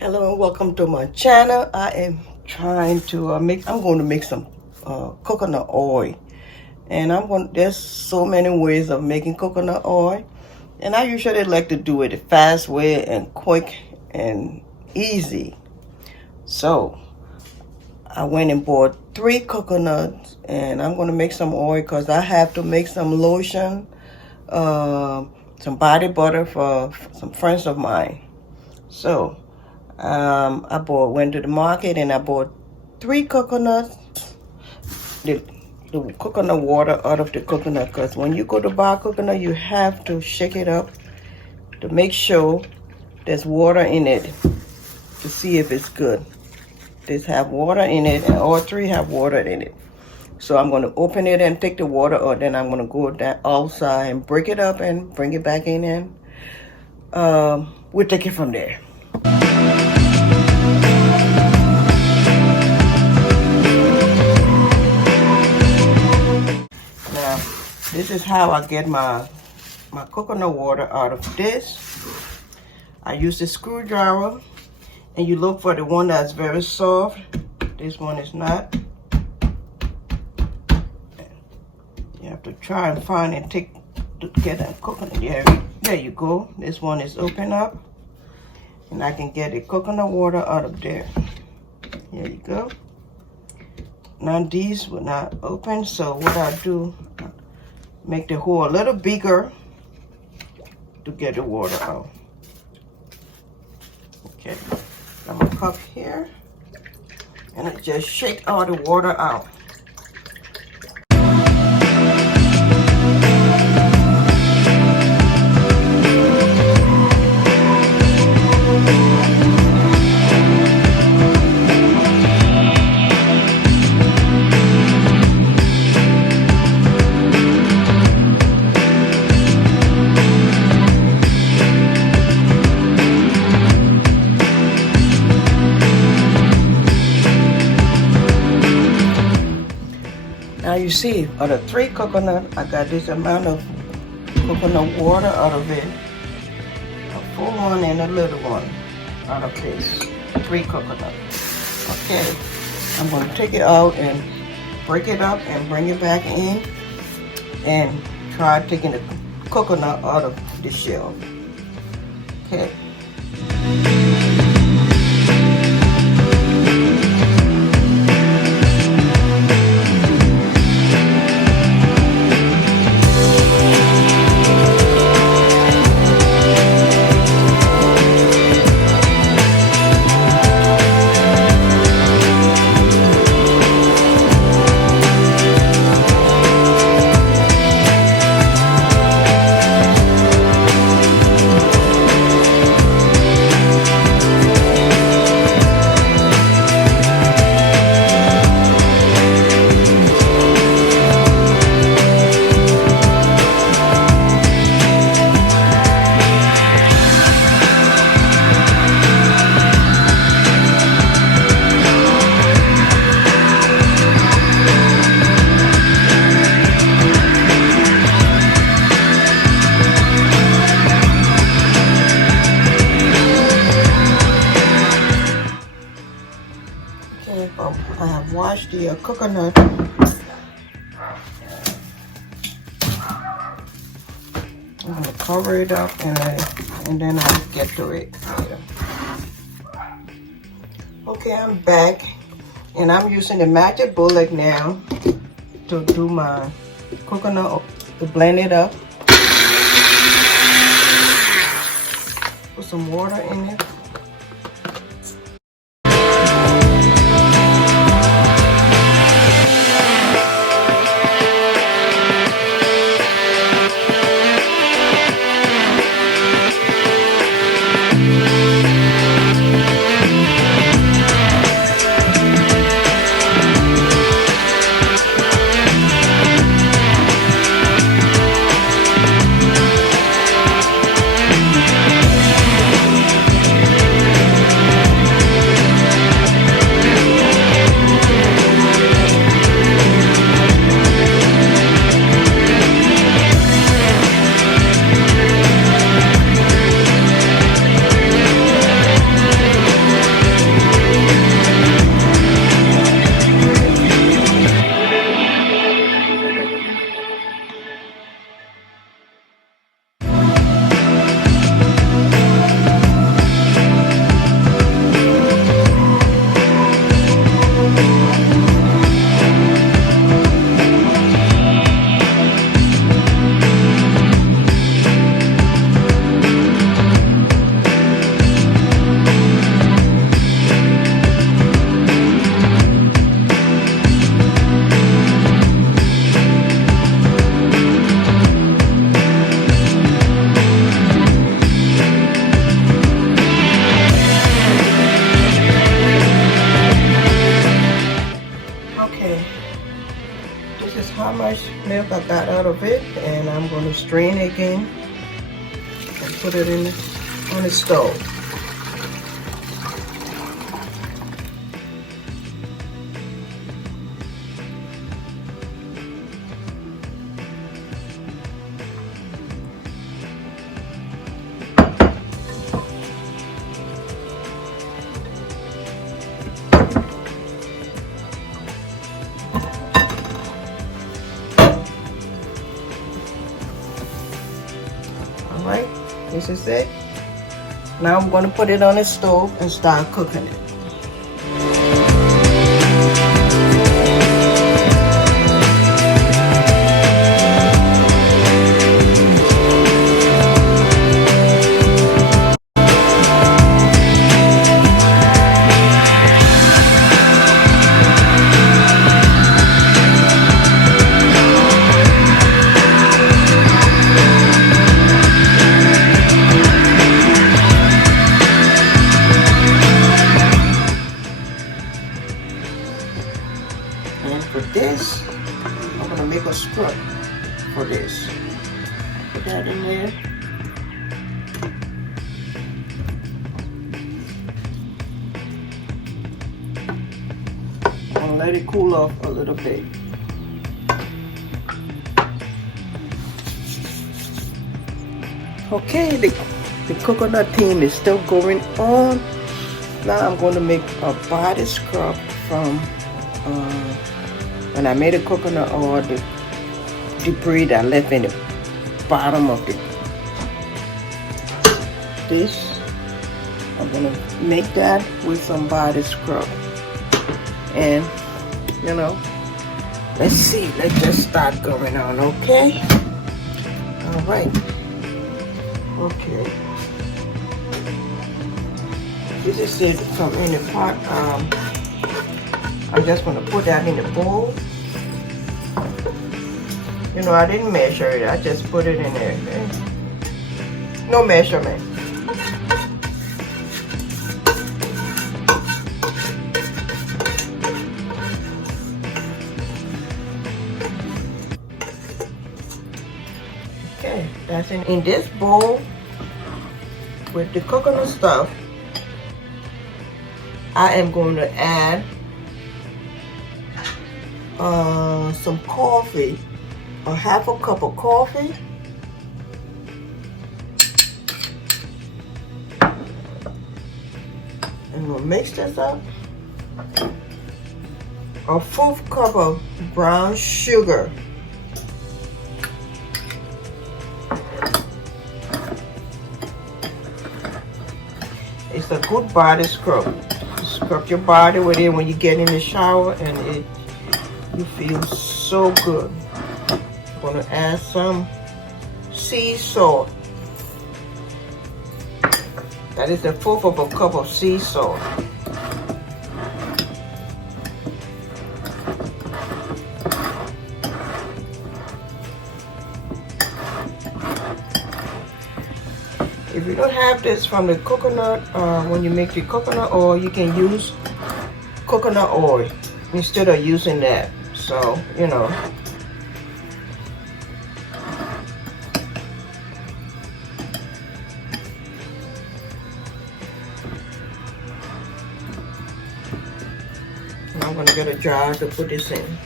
Hello and welcome to my channel. I am trying to I'm going to make some coconut oil, and there's so many ways of making coconut oil, and I usually like to do it a fast way and quick and easy. So I went and bought 3 coconuts, and I'm going to make some oil because I have to make some lotion, some body butter for some friends of mine. So went to the market and I bought 3 coconuts, the coconut water out of the coconut, because when you go to buy coconut, you have to shake it up to make sure there's water in it to see if it's good. This have water in it, and all 3 have water in it. So I'm going to open it and take the water out. Then I'm going to go down outside and break it up and bring it back in, and we'll take it from there. This is how I get my coconut water out of this. I use a screwdriver, and you look for the one that's very soft. This one is not. You have to try and find and get that coconut. Yeah, there you go. This one is open up, and I can get the coconut water out of there. Here you go. Now these were not open, so what I do, make the hole a little bigger to get the water out. Okay, got my cup here, and I just shake all the water out. Now you see, out of 3 coconut, I got this amount of coconut water out of it. A full one and a little one out of this 3 coconut. Okay, I'm going to take it out and break it up and bring it back in, and try taking the coconut out of the shell. Okay. I have washed the coconut. I'm going to cover it up, and then I'll get to it later. Okay, I'm back, and I'm using the magic bullet now to do my coconut, to blend it up. Put some water in it. milk I got out of it, and I'm going to strain it again and put it in on the stove. Alright, this is it. Now I'm going to put it on the stove and start cooking it. And for this, I'm going to make a strut for this. Put that in there. And let it cool off a little bit. Okay, the coconut theme is still going on. Now I'm going to make a body scrub from when I made a coconut oil, the debris that I left in the bottom of the dish. I'm gonna make that with some body scrub. And you know, let's see, let's just start going on, okay? Alright. Okay. This is it from in the pot. I'm just gonna put that in the bowl. You know, I didn't measure it, I just put it in there, okay? No measurement. Okay, that's in this bowl with the coconut stuff. I am going to add some coffee, a half a cup of coffee, and we'll mix this up. A full cup of brown sugar. It's a good body scrub. Scrub your body with it when you get in the shower, and you feel so good. I'm going to add some sea salt. That is the fourth of a cup of sea salt. If you don't have this from the coconut, when you make your coconut oil, you can use coconut oil instead of using that. So, you know. And I'm going to get a jar to put this in.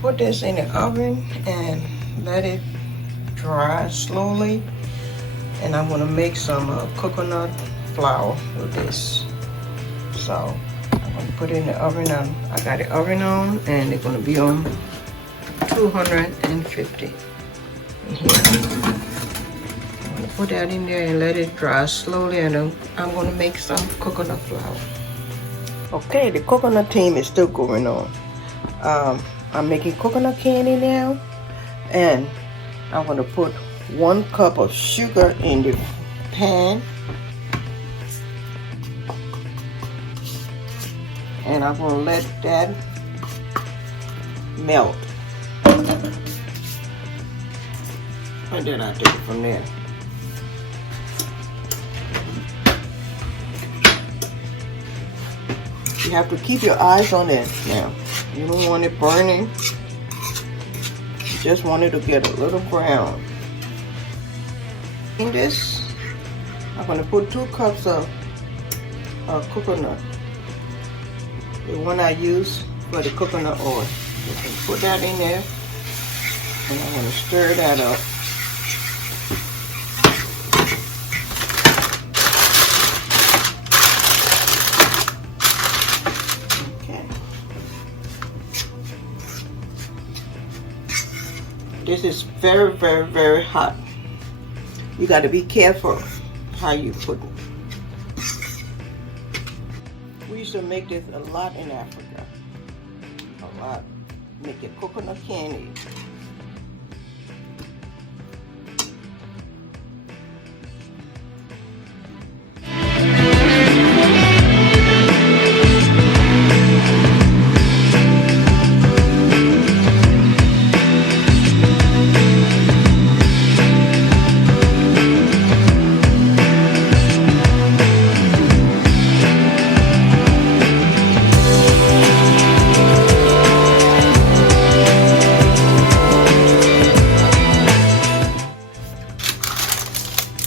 Put this in the oven and let it dry slowly, and I'm going to make some coconut flour with this. So I'm going to put it in the oven. I got the oven on, and it's going to be on 250 in here. I'm going to put that in there and let it dry slowly, and I'm going to make some coconut flour. Okay, the coconut theme is still going on. I'm making coconut candy now, and I'm going to put 1 cup of sugar in the pan, and I'm going to let that melt, and then I'll take it from there. You have to keep your eyes on it now. You don't want it burning. You just want it to get a little brown. In this, I'm going to put 2 cups of coconut. The one I use for the coconut oil. You can put that in there. And I'm going to stir that up. Okay. This is very, very, very hot. You got to be careful how you put it. We used to make this a lot in Africa. A lot. Make it coconut candy.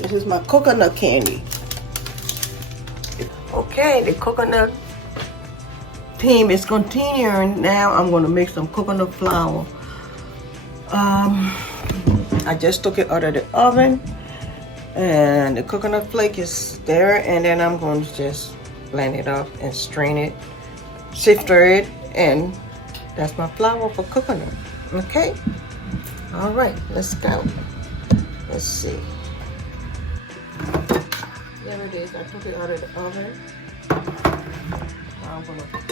This is my coconut candy. Okay, the coconut steam is continuing. Now I'm going to make some coconut flour. I just took it out of the oven, and the coconut flake is there, and then I'm going to just blend it up and strain it, sifter it, and that's my flour for coconut. Okay, all right, let's go. Let's see. There it is. I took it out of the oven. Now I'm gonna put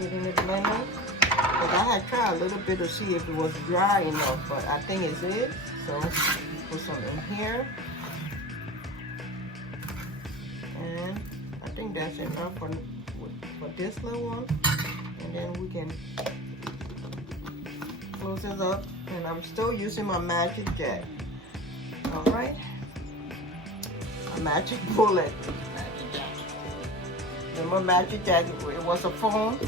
it in the blender. But I had tried a little bit to see if it was dry enough, but I think it is. So put some in here, and I think that's enough for this little one. And then we can close it up. And I'm still using my magic jar. All right, a magic bullet. Remember magic jar? It was a phone.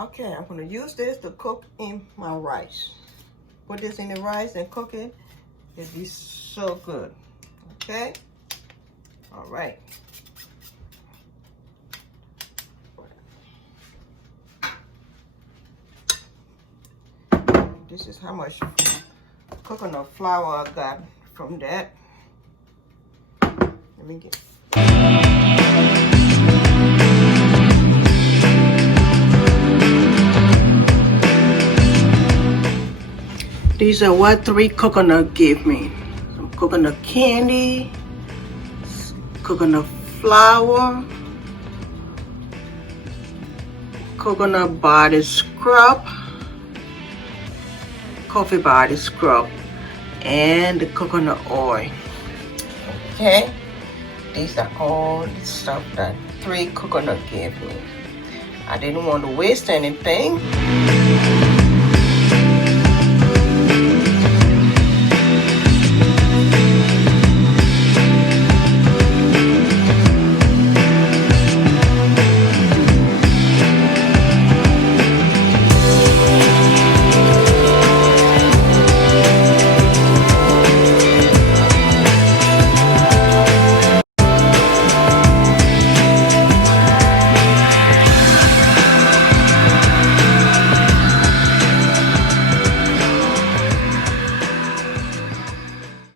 Okay, I'm going to use this to cook in my rice. Put this in the rice and cook it. It'll be so good. Okay? All right. This is how much coconut flour I got from that. Let me get... These are what 3 coconut gave me. Some coconut candy, coconut flour, coconut body scrub, coffee body scrub, and the coconut oil. Okay, these are all the stuff that 3 coconut gave me. I didn't want to waste anything.